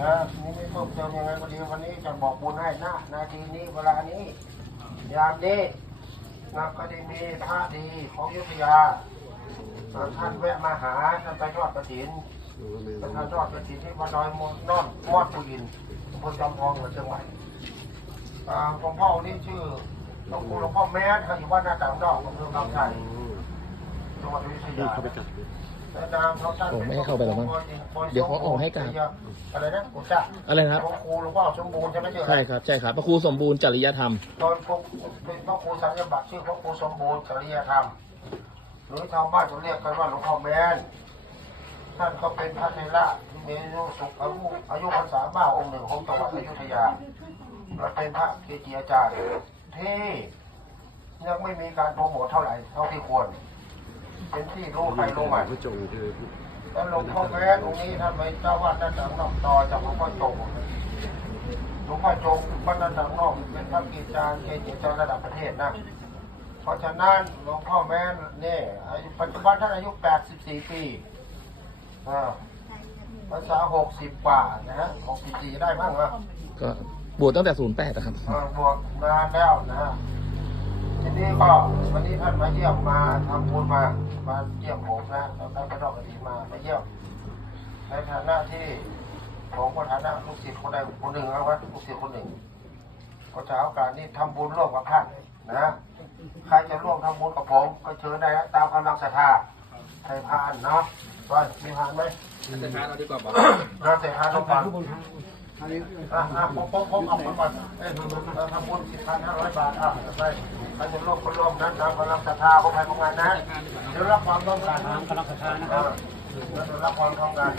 นะนี่ไม่เพิ่มเติมยังไงก็ดีวันนี้จะบอกบุญให้นะนาทีนี้เวลานี้ ยามนี้นะก็ได้มีพระดีของยุธยาท่านแวะมาหาท่านไปทอดกระถินไปทานทอดกระถินที่วัดน้อยมอนนอนมอดปุยินตำบลจอมทองจังหวัดเชียงใหม่อ่าหลวงพ่อนี่ชื่อหลวงปู่หลวงพ่อแม่เขาอยู่บ้านหน้าต่างดอกอำเภอคำชัยจังหวัดอยุธยา โอ้ไม่ให้เข้าไปหรอมั้งเดี๋ยวเขาออกให้กราบอะไรนะกุจ้าอะไรนะครับหลวงครูหลวงพ่อสมบูรณ์ใช่ไหมเจ้าใช่ครับใช่ครับพระครูสมบูรณ์จริยธรรมโดยพวกเป็นพระครูสัญญบัตรชื่อพระครูสมบูรณ์จริยธรรมหรือชาวบ้านเขาเรียกกันว่าหลวงพ่อแมนท่านก็เป็นพระเทระที่มีอายุสุขอายุอายุพรรษาบ้าองค์หนึ่งของจังหวัดอยุธยาและเป็นพระเกจิอาจารย์ที่ยังไม่มีการโปรโมทเท่าไหร่เท่าที่ควร เป็นที่รู้ใครรู้มันผู้จงคือแล้วหลวงพ่อแม่ตรงนี้ท่านเป็นเจ้าวาดด้านหลังนอกต่อจากหลวงพ่อจงหลวงพ่อจงบ้านด้านหลังนอกเป็นพระกิจการเกจิอาจารย์ระดับประเทศนะเพราะฉะนั้นหลวงพ่อแม่เนี่ยปัจจุบันท่านอายุ 84 ปีอ่าภาษา 60 กว่านะฮะ64 ได้บ้างนะก็บวชตั้งแต่ศูนย์แปดนะครับบวชนานแล้วนะฮะ นี้ก็วันนี้ท่านมาเยี่ยมมาทำบุญมามาเยี่ยมผมนะแล้วท่านก็ดอกกระดิมามาเยี่ยมในฐานะที่ผมก็ฐานะลูกศิษย์คนใดคนหนึ่งนะครับลูกศิษย์คนหนึ่งก็จะเอากาสนี้ทำบุญร่วมกับท่านนะใครจะร่วมทำบุญกับผมก็เชิญได้ตามกำลังศรัทธาใส่พานเนาะว่ามีพานไหมจะทานเราดีกว่าบอกใส่พานต้องฟัง อะอะผมผมผมเอาคนก่อนเอ้ยทำบุญสิบพันห้าร้อยบาทอะไปไปคนร่วมคนร่วมนะตามกำลังศรัทธาของใครของงานนะเดี๋ยวรับความต้องการตามกำลังศรัทธานะครับแล้วรับความต้องการ